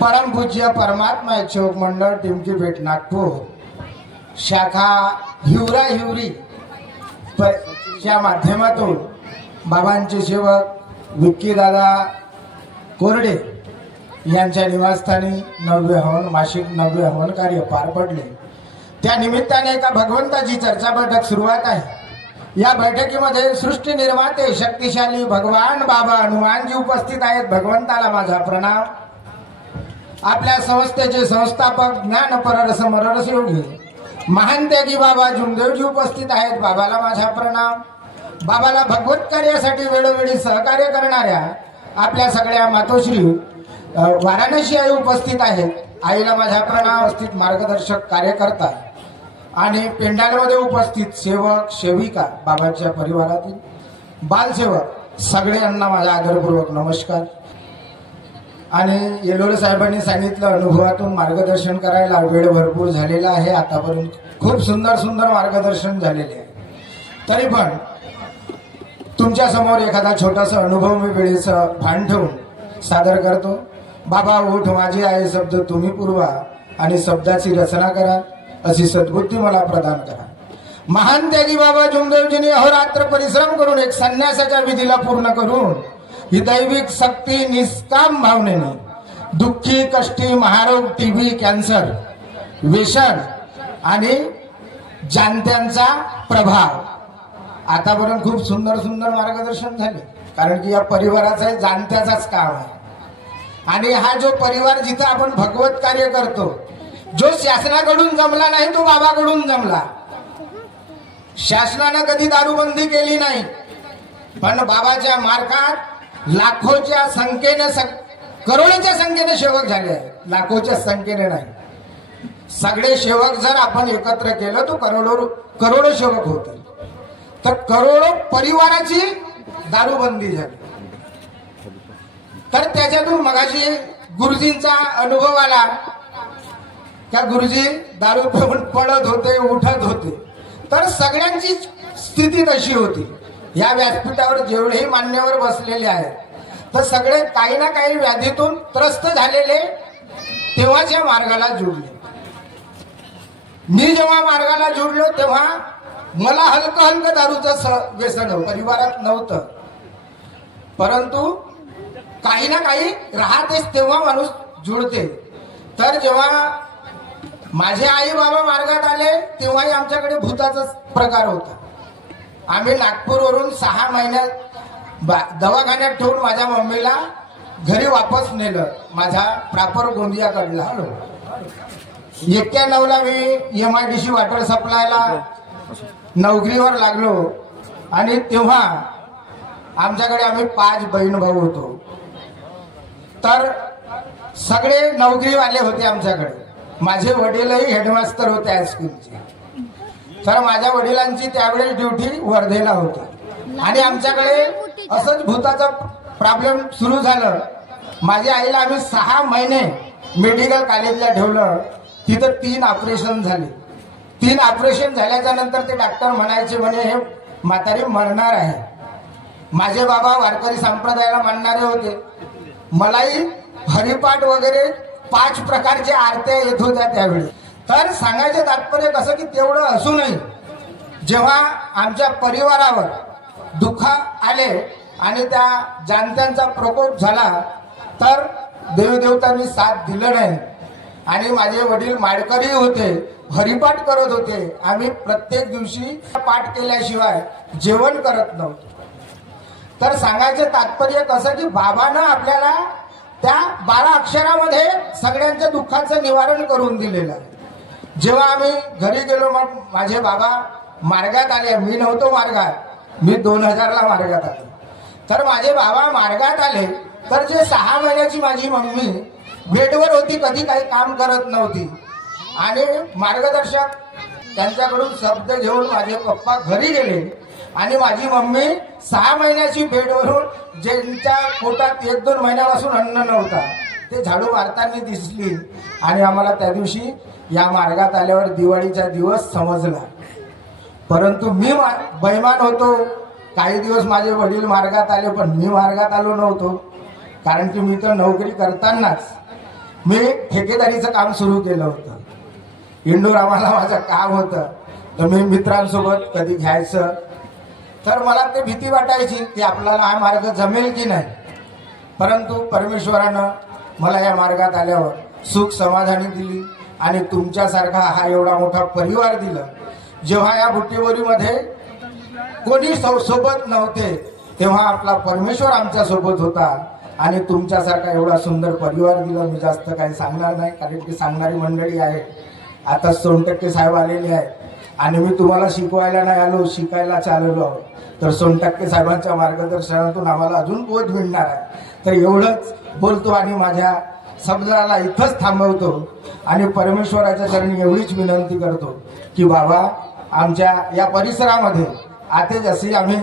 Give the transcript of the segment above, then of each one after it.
परमपूज्य परमात्मा एक सेवक मंडळ टिमकी पेठ नागपूर शाखा हिवरा हिवरी च्या माध्यमातून बाबांचे सेवक विक्की दादा कोरडे यांच्या निवासस्थानी नववे हवन मासिक नववे हवन कार्य पार पडले। त्या निमित्ताने एका भगवंताची चर्चा बैठक सुरुवात आहे। या बैठकीमध्ये सृष्टी निर्माते शक्तिशाली भगवान बाबा हनुमानजी उपस्थित आहेत। भगवंताला माझा प्रणाम। आपल्या संस्थेचे संस्थापक ज्ञान पररस मररस योगी महान त्यागी बाबा जुमदेवजी उपस्थित आहेत। बाबाला माझा प्रणाम। बाबाला भगवत कार्यासाठी वेळोवेळी सहकार्य करणाऱ्या आपल्या सगळ्या मातोश्री वाराणसी आई उपस्थित आहेत। आईला माझा प्रणाम। उपस्थित मार्गदर्शक कार्यकर्ता आणि पेंडालमध्ये उपस्थित सेवक सेविका बाबाच्या परिवारातील बालसेवक सगळ्यांना माझा आदरपूर्वक नमस्कार। आणि येलोरे साहेबांनी सांगितलं अनुभवातून मार्गदर्शन करायला वेळ भरपूर झालेला आहे। आतापर्यंत खूप सुंदर सुंदर मार्गदर्शन झालेले आहे। तरी पण तुमच्या समोर एखादा छोटासा अनुभव मी वेळेचं भान ठेवून सादर करतो। बाबा उठ माझी आहे शब्द तुम्ही पुरवा आणि शब्दाची रचना करा अशी सद्बुद्धी मला प्रदान करा। महान त्यागी बाबा जुमदेवजींनी अहोरात्र परिश्रम करून एक संन्यासाच्या विधीला पूर्ण करून ही दैविक शक्ती निष्काम भावनेने दुःखी कष्टी महारोग टीबी कॅन्सर व्यसन आणि जाणत्यांचा प्रभाव आतापर्यंत खूप सुंदर सुंदर मार्गदर्शन झाले। कारण की या परिवाराचा जाणत्याचाच काम आहे। आणि हा जो परिवार जिथं आपण भगवत कार्य करतो जो शासनाकडून जमला नाही तो बाबाकडून जमला। शासनानं कधी दारूबंदी केली नाही पण बाबाच्या मार्गात लाखोच्या संख्येने करोडोच्या संख्येने सेवक झाले आहेत। लाखोच्या संख्येने नाही। सगळे सेवक जर आपण एकत्र केलं तो करोडो सेवक होतील। तर करोडो परिवाराची दारूबंदी झाली। तर त्याच्यातून मगाशी गुरुजींचा अनुभव आला। त्या गुरुजी दारू पिऊन पडत होते उठत होते। तर सगळ्यांची स्थिती तशी होती। या व्यासपीठावर जेवढेही मान्यवर बसलेले आहेत तर सगळे काही ना काही व्याधीतून त्रस्त झालेले तेव्हाच्या मार्गाला जुळले। मी जेव्हा मार्गाला जुळलो तेव्हा मला हलकं हलकं दारूचं व्यसन परिवारात नव्हतं परंतु काही ना काही राहतेच तेव्हा माणूस जुळते। तर जेव्हा माझे आई बाबा मार्गात आले तेव्हाही आमच्याकडे भूताचा प्रकार होता। आम्ही नागपूरवरून 6 महिन्यात दवाखान्यात ठेवून माझ्या मम्मीला घरी वापस नेलं। माझा प्रॉपर गोंदियाकडला 91ला मी MIDC वॉटर सप्लायला नोकरीवर लागलो। आणि तेव्हा आमच्याकडे आम्ही 5 बहीण भाऊ होतो। तर सगळे नोकरीवाले होते आमच्याकडे। माझे वडीलही हेडमास्टर होते हायस्कूलचे। तर माझ्या वडिलांची त्यावेळेस ड्युटी वर्धेला होती आणि आमच्याकडे असंच भूताचा प्रॉब्लेम सुरू झालं। माझ्या आईला आम्ही 6 महिने मेडिकल कॉलेजला ठेवलं। तिथं 3 ऑपरेशन झाले। 3 ऑपरेशन झाल्याच्या नंतर ते डॉक्टर म्हणायचे म्हणे हे म्हातारी मरणार आहे। माझे बाबा वारकरी संप्रदायाला मानणारे होते। मलाही हरिपाठ वगैरे 5 प्रकारच्या आरत्या येत होत्या त्यावेळी। तर सांगायचे तात्पर्य कसं की तेवढं असूनही जेव्हा आमच्या परिवारावर दुःख आले आणि त्या जाणत्यांचा प्रकोप झाला तर देवदेवतांनी साथ दिलं नाही। आणि माझे वडील माडकरी होते, हरिपाठ करत होते। आम्ही प्रत्येक दिवशी पाठ केल्याशिवाय जेवण करत नव्हतो। तर सांगायचं तात्पर्य कसं की बाबानं आपल्याला त्या 12 अक्षरामध्ये सगळ्यांच्या दुःखाचं निवारण करून दिलेलं आहे। जेव्हा आम्ही घरी गेलो मग माझे बाबा मार्गात आले। मी नव्हतो मार्गात, मी 2000ला मार्गात आलो। तर माझे बाबा मार्गात आले तर जे 6 महिन्याची माझी मम्मी बेडवर होती, कधी काही काम करत नव्हती आणि मार्गदर्शक त्यांच्याकडून शब्द घेऊन माझे पप्पा घरी गेले आणि माझी मम्मी 6 महिन्याची बेडवरून ज्यांच्या पोटात 1-2 महिन्यापासून अन्न नव्हता ते झाडू मारताना दिसली। आणि आम्हाला त्या दिवशी या मार्गात आल्यावर दिवाळीचा दिवस समजला। परंतु मी बैमान होतो। काही दिवस माझे वडील मार्गात आले पण मी मार्गात आलो नव्हतो। कारण की मी तर नोकरी करतानाच मी ठेकेदारीचं काम सुरू केलं होतं. इंदूर आम्हाला माझं काम होतं, तर मी मित्रांसोबत कधी घ्यायचं, तर मला ते भीती वाटायची की आपल्याला हा मार्ग जमेल की नाही. परंतु परमेश्वरानं मला या मार्गात आल्यावर सुख समाधानी दिली आणि तुमच्यासारखा हा एवढा मोठा परिवार दिला. जेव्हा या बुट्टीबोरीमध्ये कोणी सोबत नव्हते तेव्हा आपला परमेश्वर आमच्या सोबत होता आणि तुमच्यासारखा एवढा सुंदर परिवार दिला. मी जास्त काही सांगणार नाही, कारण की सांगणारी मंडळी आहे. आता सोनटक्के साहेब आलेले आहेत आणि मी तुम्हाला शिकवायला नाही आलो, शिकायला चाललो. तर सोनटक्के साहेबांच्या मार्गदर्शनातून आम्हाला अजून बोध मिळणार आहे. तर एवढंच बोलतो आणि माझ्या शब्दाला इथंच थांबवतो आणि परमेश्वराच्या चरणी एवढीच विनंती करतो की बाबा, आमच्या या परिसरामध्ये आता जसे आम्ही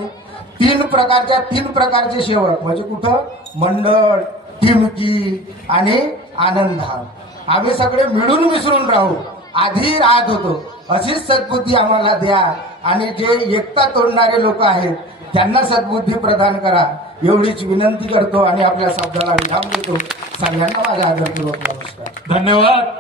तीन प्रकारचे सेवक, म्हणजे कुठं मंडळ, टिमकी आणि आनंदधाम, आम्ही सगळे मिळून मिसळून राहू, आधी राहत होतो. अशीच सद्बुद्धी आम्हाला द्या आणि जे एकता तोडणारे लोक आहेत त्यांना सद्बुद्धी प्रदान करा, एवढीच विनंती करतो आणि आपल्या शब्दाला विराम देतो. सगळ्यांना माझा आदरपूर्वक नमस्कार. धन्यवाद.